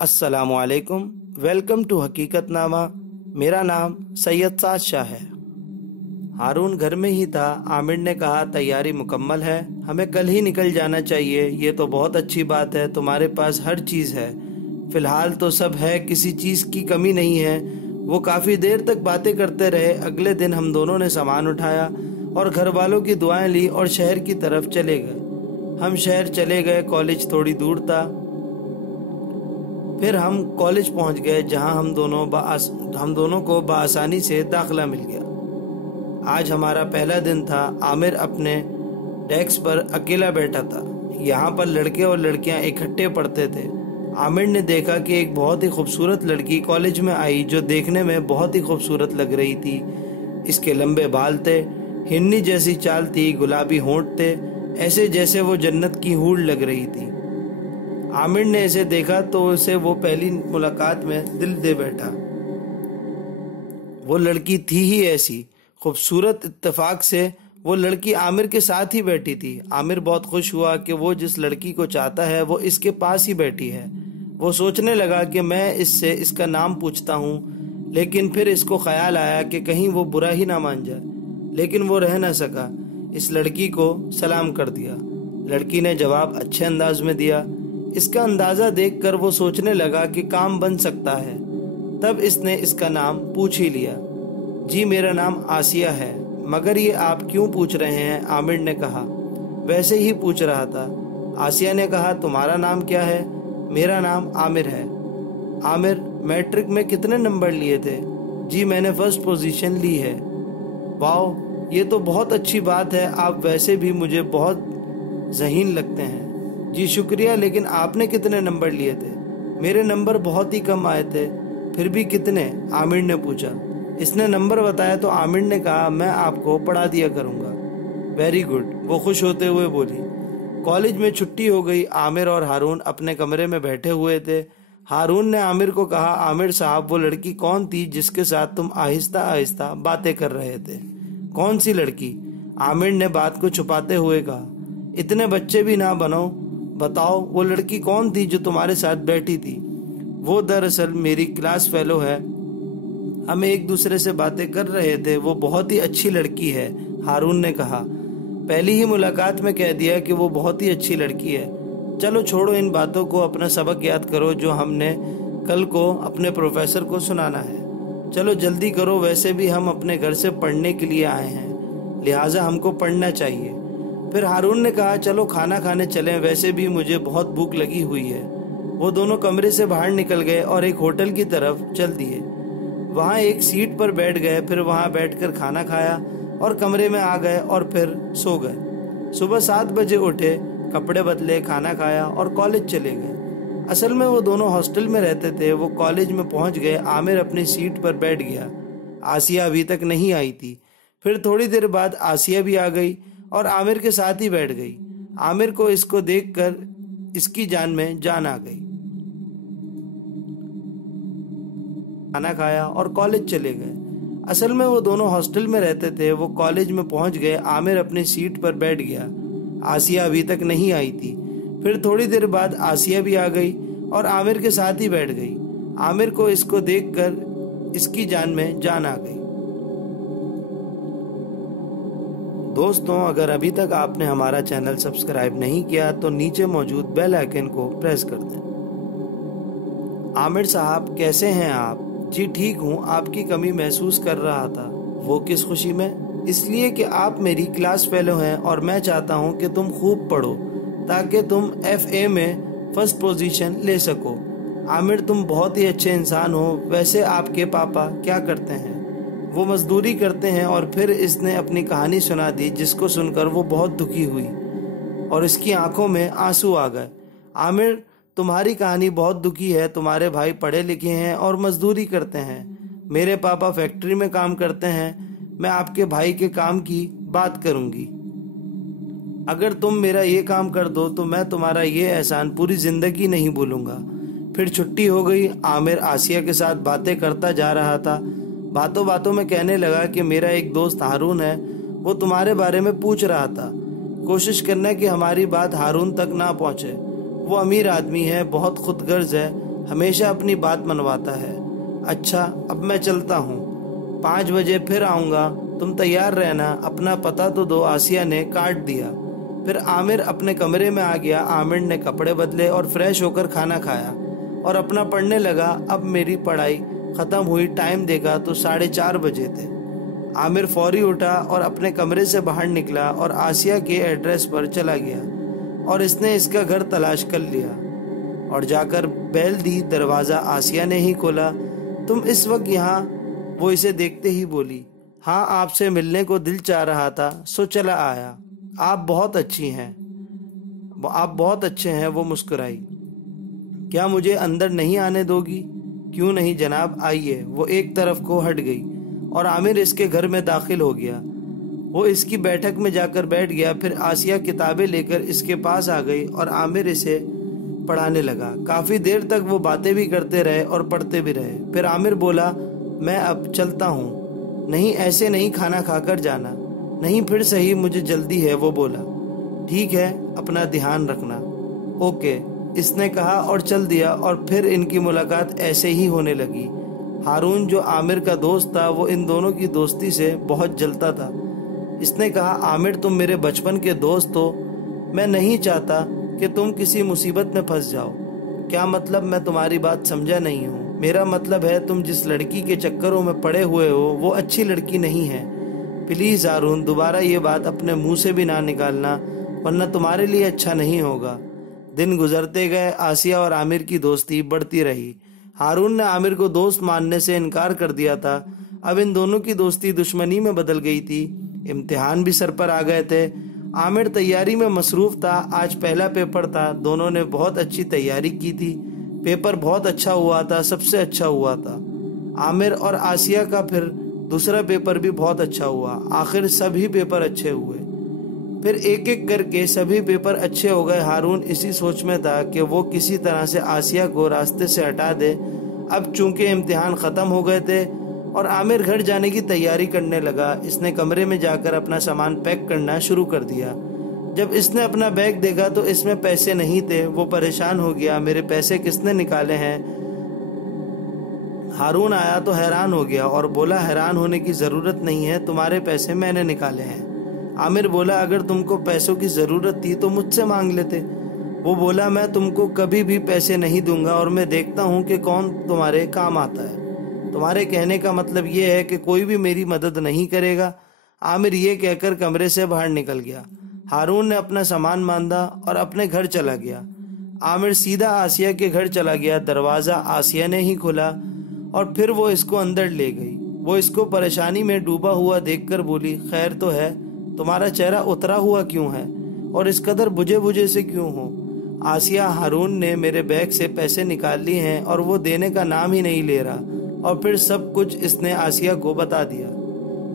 अस्सलामुअलैकुम। Welcome to Haqiqatnama. मेरा नाम सैयद साद शाह है। हारून घर में ही था। आमिर ने कहा तैयारी मुकम्मल है, हमें कल ही निकल जाना चाहिए। ये तो बहुत अच्छी बात है, तुम्हारे पास हर चीज़ है। फिलहाल तो सब है, किसी चीज़ की कमी नहीं है। वो काफ़ी देर तक बातें करते रहे। अगले दिन हम दोनों ने सामान उठाया और घर वालों की दुआएं ली और शहर की तरफ चले गए। हम शहर चले गए। कॉलेज थोड़ी दूर था। फिर हम कॉलेज पहुंच गए, जहां हम दोनों को बआसानी से दाखिला मिल गया। आज हमारा पहला दिन था। आमिर अपने डेस्क पर अकेला बैठा था। यहाँ पर लड़के और लड़कियां इकट्ठे पढ़ते थे। आमिर ने देखा कि एक बहुत ही खूबसूरत लड़की कॉलेज में आई, जो देखने में बहुत ही खूबसूरत लग रही थी। इसके लंबे बाल थे, हिन्नी जैसी चाल थी, गुलाबी होंठ थे, ऐसे जैसे वो जन्नत की हूर लग रही थी। आमिर ने इसे देखा तो उसे वो पहली मुलाकात में दिल दे बैठा। वो लड़की थी ही ऐसी खूबसूरत। इत्तेफाक से वो लड़की आमिर के साथ ही बैठी थी। आमिर बहुत खुश हुआ कि वो जिस लड़की को चाहता है वो इसके पास ही बैठी है। वो सोचने लगा कि मैं इससे इसका नाम पूछता हूँ, लेकिन फिर इसको ख्याल आया कि कहीं वो बुरा ही ना मान जाए। लेकिन वो रह ना सका। इस लड़की को सलाम कर दिया। लड़की ने जवाब अच्छे अंदाज में दिया। इसका अंदाजा देखकर वो सोचने लगा कि काम बन सकता है। तब इसने इसका नाम पूछ ही लिया। जी, मेरा नाम आसिया है। मगर ये आप क्यों पूछ रहे हैं? आमिर ने कहा। वैसे ही पूछ रहा था। आसिया ने कहा, तुम्हारा नाम क्या है? मेरा नाम आमिर है। आमिर, मैट्रिक में कितने नंबर लिए थे? जी, मैंने फर्स्ट पोजीशन ली है। वाओ, ये तो बहुत अच्छी बात है। आप वैसे भी मुझे बहुत ज़हीन लगते हैं। जी शुक्रिया, लेकिन आपने कितने नंबर लिए थे? मेरे नंबर बहुत ही कम आए थे। फिर भी कितने? आमिर ने पूछा। इसने नंबर बताया तो आमिर ने कहा, मैं आपको पढ़ा दिया करूँगा। वेरी गुड, वो खुश होते हुए बोली। कॉलेज में छुट्टी हो गई। आमिर और हारून अपने कमरे में बैठे हुए थे। हारून ने आमिर को कहा, आमिर साहब, वो लड़की कौन थी जिसके साथ तुम आहिस्ता आहिस्ता बातें कर रहे थे? कौन सी लड़की? आमिर ने बात को छुपाते हुए कहा। इतने बच्चे भी ना बनो, बताओ वो लड़की कौन थी जो तुम्हारे साथ बैठी थी? वो दरअसल मेरी क्लास फेलो है। हम एक दूसरे से बातें कर रहे थे। वो बहुत ही अच्छी लड़की है, हारून ने कहा। पहली ही मुलाकात में कह दिया कि वो बहुत ही अच्छी लड़की है। चलो छोड़ो इन बातों को, अपना सबक याद करो जो हमने कल को अपने प्रोफेसर को सुनाना है। चलो जल्दी करो, वैसे भी हम अपने घर से पढ़ने के लिए आए हैं, लिहाजा हमको पढ़ना चाहिए। फिर हारून ने कहा, चलो खाना खाने चलें, वैसे भी मुझे बहुत भूख लगी हुई है। वो दोनों कमरे से बाहर निकल गए और एक होटल की तरफ चल दिए। वहाँ एक सीट पर बैठ गए। फिर वहाँ बैठकर खाना खाया और कमरे में आ गए और फिर सो गए। सुबह 7 बजे उठे, कपड़े बदले, खाना खाया और कॉलेज चले गए। असल में वो दोनों हॉस्टल में रहते थे। वो कॉलेज में पहुँच गए। आमिर अपनी सीट पर बैठ गया। आसिया अभी तक नहीं आई थी। फिर थोड़ी देर बाद आसिया भी आ गई और आमिर के साथ ही बैठ गई। आमिर को इसको देखकर इसकी जान में जान आ गई। खाना खाया और कॉलेज चले गए। असल में वो दोनों हॉस्टल में रहते थे। वो कॉलेज में पहुंच गए। आमिर अपनी सीट पर बैठ गया। आसिया अभी तक नहीं आई थी। फिर थोड़ी देर बाद आसिया भी आ गई और आमिर के साथ ही बैठ गई। आमिर को इसको देखकर इसकी जान में जान आ गई। दोस्तों, अगर अभी तक आपने हमारा चैनल सब्सक्राइब नहीं किया तो नीचे मौजूद बेल आइकन को प्रेस कर दें। आमिर साहब, कैसे हैं आप? जी ठीक हूँ, आपकी कमी महसूस कर रहा था। वो किस खुशी में? इसलिए कि आप मेरी क्लास फेलो हैं और मैं चाहता हूँ कि तुम खूब पढ़ो ताकि तुम FA में फर्स्ट पोजीशन ले सको। आमिर, तुम बहुत ही अच्छे इंसान हो। वैसे आपके पापा क्या करते हैं? वो मजदूरी करते हैं। और फिर इसने अपनी कहानी सुना दी, जिसको सुनकर वो बहुत दुखी हुई और इसकी आंखों में आंसू आ गए। आमिर, तुम्हारी कहानी बहुत दुखी है। तुम्हारे भाई पढ़े लिखे हैं और मजदूरी करते हैं। मेरे पापा फैक्ट्री में काम करते हैं। मैं आपके भाई के काम की बात करूंगी। अगर तुम मेरा ये काम कर दो तो मैं तुम्हारा ये एहसान पूरी जिंदगी नहीं भूलूंगा। फिर छुट्टी हो गई। आमिर आसिया के साथ बातें करता जा रहा था। बातों बातों में कहने लगा कि मेरा एक दोस्त हारून है, वो तुम्हारे बारे में पूछ रहा था। कोशिश करना कि हमारी बात हारून तक ना पहुंचे। वो अमीर आदमी है, बहुत खुदगर्ज है हमेशा अपनी बात मनवाता है। अच्छा, अब मैं चलता हूँ, 5 बजे फिर आऊँगा, तुम तैयार रहना, अपना पता तो दो। आसिया ने काट दिया। फिर आमिर अपने कमरे में आ गया। आमिर ने कपड़े बदले और फ्रेश होकर खाना खाया और अपना पढ़ने लगा। अब मेरी पढ़ाई ख़त्म हुई, टाइम देखा तो 4:30 बजे थे। आमिर फौरी उठा और अपने कमरे से बाहर निकला और आसिया के एड्रेस पर चला गया और इसने इसका घर तलाश कर लिया और जाकर बेल दी। दरवाज़ा आसिया ने ही खोला। तुम इस वक्त यहाँ? वो इसे देखते ही बोली, हाँ, आपसे मिलने को दिल चाह रहा था, सो चला आया। आप बहुत अच्छी हैं, आप बहुत अच्छे हैं। वो मुस्कुराई। क्या मुझे अंदर नहीं आने दोगी? क्यों नहीं जनाब, आइए। वो एक तरफ को हट गई और आमिर इसके घर में दाखिल हो गया। वो इसकी बैठक में जाकर बैठ गया। फिर आसिया किताबें लेकर इसके पास आ गई और आमिर इसे पढ़ाने लगा। काफ़ी देर तक वो बातें भी करते रहे और पढ़ते भी रहे। फिर आमिर बोला, मैं अब चलता हूँ। नहीं, ऐसे नहीं, खाना खाकर जाना। नहीं, फिर सही, मुझे जल्दी है। वो बोला, ठीक है, अपना ध्यान रखना। ओके, इसने कहा और चल दिया। और फिर इनकी मुलाकात ऐसे ही होने लगी। हारून जो आमिर का दोस्त था, वो इन दोनों की दोस्ती से बहुत जलता था। इसने कहा, आमिर, तुम मेरे बचपन के दोस्त हो, मैं नहीं चाहता कि तुम किसी मुसीबत में फंस जाओ। क्या मतलब? मैं तुम्हारी बात समझा नहीं हूँ। मेरा मतलब है, तुम जिस लड़की के चक्करों में पड़े हुए हो वो अच्छी लड़की नहीं है। प्लीज़ हारून, दोबारा ये बात अपने मुंह से भी ना निकालना, वरना तुम्हारे लिए अच्छा नहीं होगा। दिन गुजरते गए। आसिया और आमिर की दोस्ती बढ़ती रही। हारून ने आमिर को दोस्त मानने से इनकार कर दिया था। अब इन दोनों की दोस्ती दुश्मनी में बदल गई थी। इम्तिहान भी सर पर आ गए थे। आमिर तैयारी में मसरूफ़ था। आज पहला पेपर था। दोनों ने बहुत अच्छी तैयारी की थी। पेपर बहुत अच्छा हुआ था, सबसे अच्छा हुआ था। आमिर और आसिया का फिर दूसरा पेपर भी बहुत अच्छा हुआ। आखिर सभी पेपर अच्छे हुए। फिर एक एक करके सभी पेपर अच्छे हो गए। हारून इसी सोच में था कि वो किसी तरह से आसिया को रास्ते से हटा दे। अब चूंकि इम्तिहान ख़त्म हो गए थे और आमिर घर जाने की तैयारी करने लगा। इसने कमरे में जाकर अपना सामान पैक करना शुरू कर दिया। जब इसने अपना बैग देखा तो इसमें पैसे नहीं थे। वो परेशान हो गया, मेरे पैसे किसने निकाले हैं? हारून आया तो हैरान हो गया और बोला, हैरान होने की ज़रूरत नहीं है, तुम्हारे पैसे मैंने निकाले हैं। आमिर बोला, अगर तुमको पैसों की ज़रूरत थी तो मुझसे मांग लेते। वो बोला, मैं तुमको कभी भी पैसे नहीं दूंगा और मैं देखता हूँ कि कौन तुम्हारे काम आता है। तुम्हारे कहने का मतलब ये है कि कोई भी मेरी मदद नहीं करेगा? आमिर ये कहकर कमरे से बाहर निकल गया। हारून ने अपना सामान बांधा और अपने घर चला गया। आमिर सीधा आसिया के घर चला गया। दरवाज़ा आसिया ने ही खोला और फिर वो इसको अंदर ले गई। वो इसको परेशानी में डूबा हुआ देखकर बोली, खैर तो है? तुम्हारा चेहरा उतरा हुआ क्यों है और इस कदर बुझे बुझे से क्यों हो? आसिया, हारून ने मेरे बैग से पैसे निकाल लिए हैं और वो देने का नाम ही नहीं ले रहा। और फिर सब कुछ इसने आसिया को बता दिया।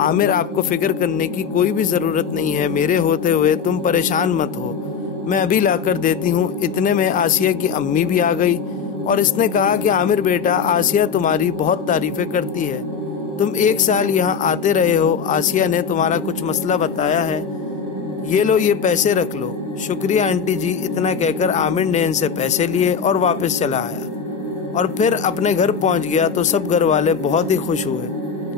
आमिर, आपको फिक्र करने की कोई भी ज़रूरत नहीं है। मेरे होते हुए तुम परेशान मत हो, मैं अभी लाकर देती हूँ। इतने में आसिया की अम्मी भी आ गई और इसने कहा कि आमिर बेटा, आसिया तुम्हारी बहुत तारीफ़ें करती है। तुम 1 साल यहाँ आते रहे हो। आसिया ने तुम्हारा कुछ मसला बताया है। ये लो, ये पैसे रख लो। शुक्रिया आंटी जी। इतना कहकर आमिर ने इनसे पैसे लिए और वापस चला आया और फिर अपने घर पहुँच गया तो सब घर वाले बहुत ही खुश हुए।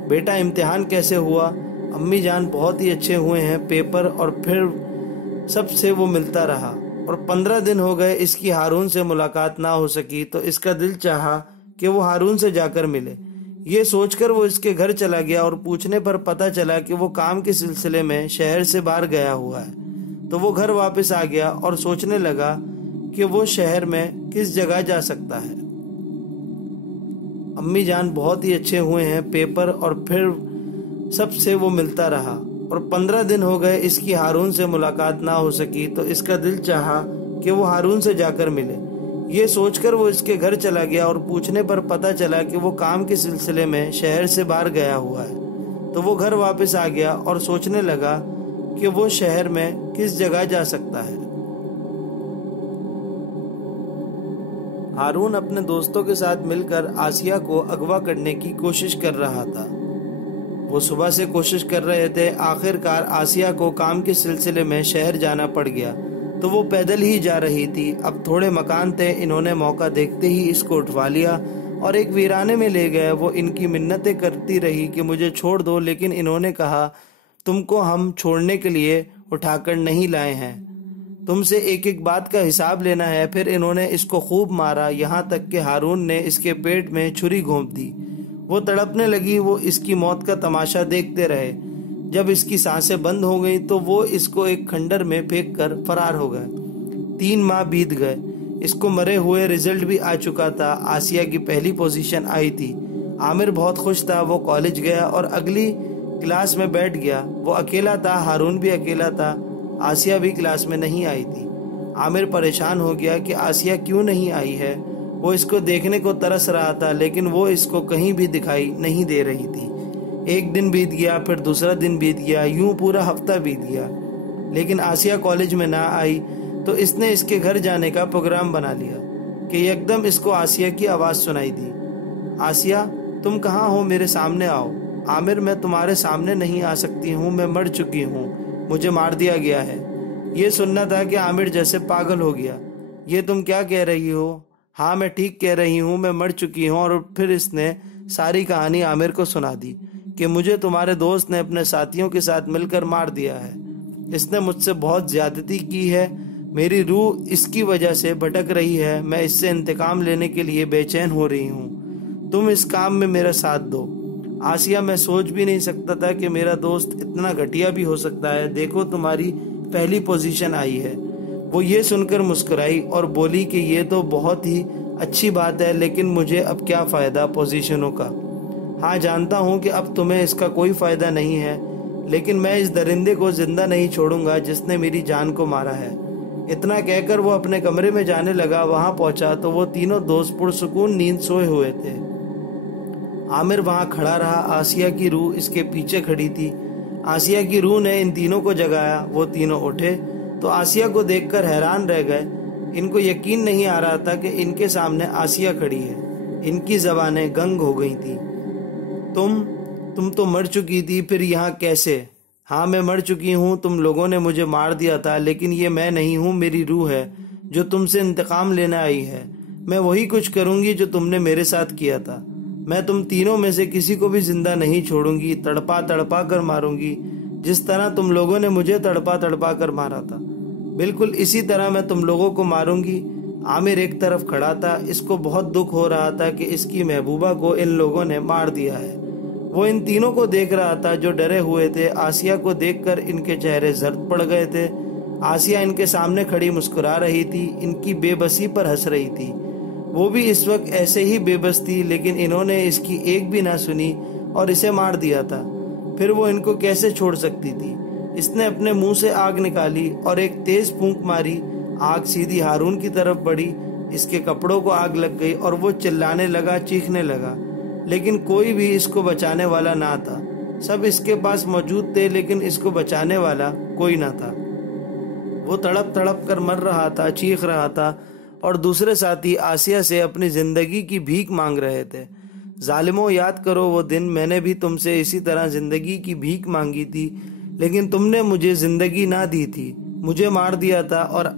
बेटा, इम्तिहान कैसे हुआ? अम्मी जान, बहुत ही अच्छे हुए हैं पेपर। और फिर सबसे वो मिलता रहा और 15 दिन हो गए इसकी हारून से मुलाकात ना हो सकी तो इसका दिल चाहा कि वो हारून से जाकर मिले। ये सोचकर वो इसके घर चला गया और पूछने पर पता चला कि वो काम के सिलसिले में शहर से बाहर गया हुआ है। तो वो घर वापस आ गया और सोचने लगा कि वो शहर में किस जगह जा सकता है। अम्मी जान, बहुत ही अच्छे हुए हैं पेपर। और फिर सबसे वो मिलता रहा और 15 दिन हो गए इसकी हारून से मुलाकात ना हो सकी तो इसका दिल चाहा कि वो हारून से जाकर मिले। ये सोचकर वो इसके घर चला गया और पूछने पर पता चला कि वो काम के सिलसिले में शहर से बाहर गया हुआ है। तो वो घर वापस आ गया और सोचने लगा कि वो शहर में किस जगह जा सकता है। हारून अपने दोस्तों के साथ मिलकर आसिया को अगवा करने की कोशिश कर रहा था। वो सुबह से कोशिश कर रहे थे। आखिरकार आसिया को काम के सिलसिले में शहर जाना पड़ गया। तो वो पैदल ही जा रही थी। अब थोड़े मकान थे, इन्होंने मौका देखते ही इसको उठवा लिया और एक वीराने में ले गए। वो इनकी मिन्नतें करती रही कि मुझे छोड़ दो, लेकिन इन्होंने कहा तुमको हम छोड़ने के लिए उठाकर नहीं लाए हैं, तुमसे एक एक बात का हिसाब लेना है। फिर इन्होंने इसको खूब मारा, यहाँ तक कि हारून ने इसके पेट में छुरी घोंप दी। वो तड़पने लगी। वो इसकी मौत का तमाशा देखते रहे। जब इसकी सांसें बंद हो गई तो वो इसको एक खंडर में फेंक कर फरार हो गए। 3 माह बीत गए। इसको मरे हुए रिजल्ट भी आ चुका था। आसिया की पहली पोजीशन आई थी। आमिर बहुत खुश था। वो कॉलेज गया और अगली क्लास में बैठ गया। वो अकेला था, हारून भी अकेला था, आसिया भी क्लास में नहीं आई थी। आमिर परेशान हो गया कि आसिया क्यों नहीं आई है। वो इसको देखने को तरस रहा था, लेकिन वो इसको कहीं भी दिखाई नहीं दे रही थी। एक दिन बीत गया, फिर दूसरा दिन बीत गया, यूं पूरा हफ्ता बीत गया, लेकिन आसिया कॉलेज में ना आई। तो इसने इसके घर जाने का प्रोग्राम बना लिया कि एकदम इसको आसिया की आवाज़ सुनाई दी, आसिया तुम कहाँ हो, मेरे सामने आओ। आमिर मैं तुम्हारे सामने नहीं आ सकती हूँ, मैं मर चुकी हूँ, मुझे मार दिया गया है। ये सुनना था कि आमिर जैसे पागल हो गया। ये तुम क्या कह रही हो? हाँ मैं ठीक कह रही हूँ, मैं मर चुकी हूँ। और फिर इसने सारी कहानी आमिर को सुना दी कि मुझे तुम्हारे दोस्त ने अपने साथियों के साथ मिलकर मार दिया है। इसने मुझसे बहुत ज्यादती की है, मेरी रूह इसकी वजह से भटक रही है। मैं इससे इंतकाम लेने के लिए बेचैन हो रही हूँ। तुम इस काम में मेरा साथ दो। आसिया मैं सोच भी नहीं सकता था कि मेरा दोस्त इतना घटिया भी हो सकता है। देखो तुम्हारी पहली पोजीशन आई है। वो ये सुनकर मुस्कुराई और बोली कि ये तो बहुत ही अच्छी बात है, लेकिन मुझे अब क्या फ़ायदा पोजीशनों का। हाँ जानता हूँ कि अब तुम्हें इसका कोई फ़ायदा नहीं है, लेकिन मैं इस दरिंदे को जिंदा नहीं छोड़ूंगा जिसने मेरी जान को मारा है। इतना कहकर वो अपने कमरे में जाने लगा। वहाँ पहुँचा तो वो तीनों दोस्त पुरसुकून नींद सोए हुए थे। आमिर वहाँ खड़ा रहा। आसिया की रूह इसके पीछे खड़ी थी। आसिया की रूह ने इन तीनों को जगाया। वो तीनों उठे तो आसिया को देखकर हैरान रह गए। इनको यकीन नहीं आ रहा था कि इनके सामने आसिया खड़ी है। इनकी जबानें गंग हो गई थी। तुम तो मर चुकी थी, फिर यहाँ कैसे? हाँ मैं मर चुकी हूँ, तुम लोगों ने मुझे मार दिया था, लेकिन ये मैं नहीं हूँ, मेरी रूह है जो तुमसे इंतकाम लेने आई है। मैं वही कुछ करूँगी जो तुमने मेरे साथ किया था। मैं तुम तीनों में से किसी को भी जिंदा नहीं छोड़ूंगी, तड़पा तड़पा कर मारूंगी, जिस तरह तुम लोगों ने मुझे तड़पा तड़पा कर मारा था, बिल्कुल इसी तरह मैं तुम लोगों को मारूंगी। आमिर एक तरफ खड़ा था। इसको बहुत दुख हो रहा था कि इसकी महबूबा को इन लोगों ने मार दिया है। वो इन तीनों को देख रहा था जो डरे हुए थे। आसिया को देखकर इनके चेहरे जर्द पड़ गए थे। आसिया इनके सामने खड़ी मुस्कुरा रही थी, इनकी बेबसी पर हंस रही थी। वो भी इस वक्त ऐसे ही बेबस थी, लेकिन इन्होंने इसकी एक भी ना सुनी और इसे मार दिया था। फिर वो इनको कैसे छोड़ सकती थी? इसने अपने मुंह से आग निकाली और एक तेज फूंक मारी। आग सीधी हारून की तरफ बढ़ी। इसके कपड़ों को आग लग गई और वो चिल्लाने लगा, चीखने लगा, लेकिन कोई भी इसको बचाने वाला ना था। सब इसके पास मौजूद थे, लेकिन इसको बचाने वाला कोई ना था। वो तड़प तड़प कर मर रहा था, चीख रहा था, और दूसरे साथी आसिया से अपनी जिंदगी की भीख मांग रहे थे। जालिमों, याद करो वो दिन, मैंने भी तुमसे इसी तरह जिंदगी की भीख मांगी थी, लेकिन तुमने मुझे जिंदगी ना दी थी, मुझे मार दिया था। और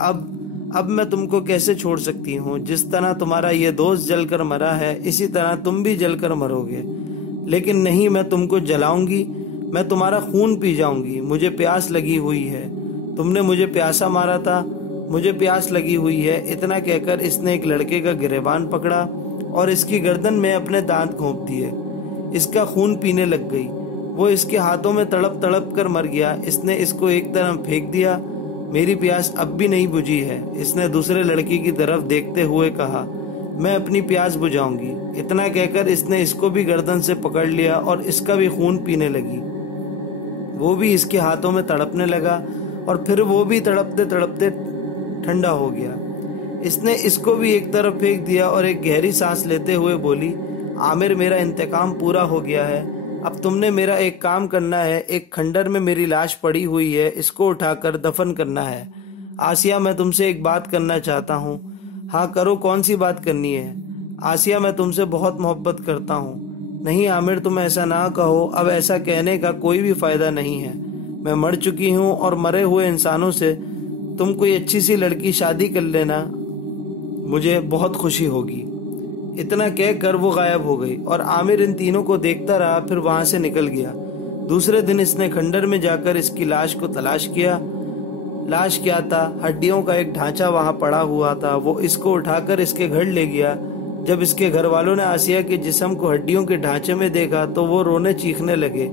अब मैं तुमको कैसे छोड़ सकती हूँ? जिस तरह तुम्हारा ये दोस्त जलकर मरा है, इसी तरह तुम भी जलकर मरोगे। लेकिन नहीं, मैं तुमको जलाऊंगी, मैं तुम्हारा खून पी जाऊंगी। मुझे प्यास लगी हुई है, तुमने मुझे प्यासा मारा था, मुझे प्यास लगी हुई है। इतना कहकर इसने एक लड़के का गिरेबान पकड़ा और इसकी गर्दन में अपने दांत घोंप दिए। इसका खून पीने लग गई। वो इसके हाथों में तड़प तड़प कर मर गया। इसने इसको एक तरफ फेंक दिया। मेरी प्यास अब भी नहीं बुझी है, इसने दूसरे लड़के की तरफ देखते हुए कहा। मैं अपनी प्यास बुझाऊंगी। इतना कहकर इसने इसको भी गर्दन से पकड़ लिया और इसका भी खून पीने लगी। वो भी इसके हाथों में तड़पने लगा और फिर वो भी तड़पते तड़पते ठंडा हो गया। इसने इसको भी एक तरफ फेंक दिया और एक गहरी सांस लेते हुए बोली, आमिर मेरा इंतकाम पूरा हो गया है। अब तुमने मेरा एक काम करना है। एक खंडर में मेरी लाश पड़ी हुई है, इसको उठाकर दफन करना है। आसिया मैं तुमसे एक बात करना चाहता हूँ। हाँ करो, कौन सी बात करनी है? आसिया मैं तुमसे बहुत मोहब्बत करता हूँ। नहीं आमिर तुम ऐसा ना कहो, अब ऐसा कहने का कोई भी फायदा नहीं है। मैं मर चुकी हूँ और मरे हुए इंसानों से तुम कोई अच्छी सी लड़की शादी कर लेना, मुझे बहुत खुशी होगी। इतना कहकर वो गायब हो गई और आमिर इन तीनों को देखता रहा, फिर वहां से निकल गया। दूसरे दिन इसने खंडर में जाकर इसकी लाश को तलाश किया। लाश क्या था, हड्डियों का एक ढांचा वहां पड़ा हुआ था। वो इसको उठाकर इसके घर ले गया। जब इसके घर वालों ने आसिया के जिस्म को हड्डियों के ढांचे में देखा तो वो रोने चीखने लगे,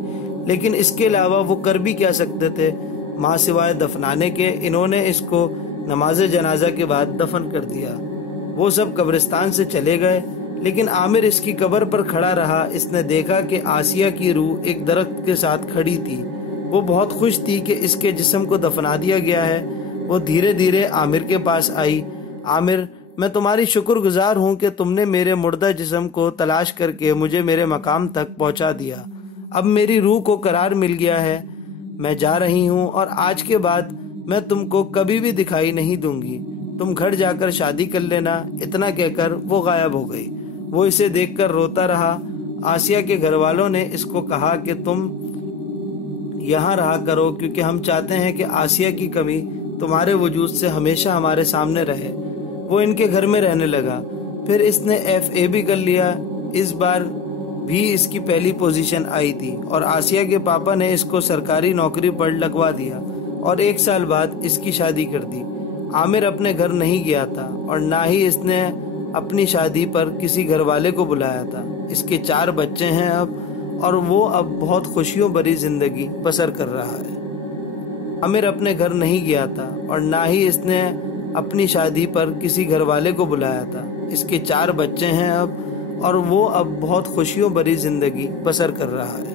लेकिन इसके अलावा वो कर भी क्या सकते थे। माँ सिवाय दफनाने के इन्होंने इसको नमाज जनाजा के बाद दफन कर दिया। वो सब कब्रिस्तान से चले गए, लेकिन आमिर इसकी कब्र पर खड़ा रहा। इसने देखा कि आसिया की रूह एक दरख्त के साथ खड़ी थी। वो बहुत खुश थी कि इसके जिस्म को दफना दिया गया है। वो धीरे धीरे आमिर के पास आई। आमिर, मैं तुम्हारी शुक्रगुजार हूँ कि तुमने मेरे मुर्दा जिस्म को तलाश करके मुझे मेरे मकाम तक पहुँचा दिया। अब मेरी रूह को करार मिल गया है। मैं जा रही हूँ और आज के बाद मैं तुमको कभी भी दिखाई नहीं दूंगी। तुम घर जाकर शादी कर लेना। इतना कहकर वो गायब हो गई। वो इसे देखकर रोता रहा। आसिया के घर वालों ने इसको कहा कि तुम यहाँ रहा करो, क्योंकि हम चाहते हैं कि आसिया की कमी तुम्हारे वजूद से हमेशा हमारे सामने रहे। वो इनके घर में रहने लगा। फिर इसने FA भी कर लिया। इस बार भी इसकी पहली पोजीशन आई थी और आसिया के पापा ने इसको सरकारी नौकरी पर लगवा दिया और 1 साल बाद इसकी शादी कर दी। आमिर अपने घर नहीं गया था और ना ही इसने अपनी शादी पर किसी घर वाले को बुलाया था। इसके 4 बच्चे हैं अब, और वो अब बहुत खुशियों भरी जिंदगी बसर कर रहा है। आमिर अपने घर नहीं गया था और ना ही इसने अपनी शादी पर किसी घर वाले को बुलाया था। इसके 4 बच्चे हैं अब, और वो अब बहुत खुशियों भरी जिंदगी बसर कर रहा है।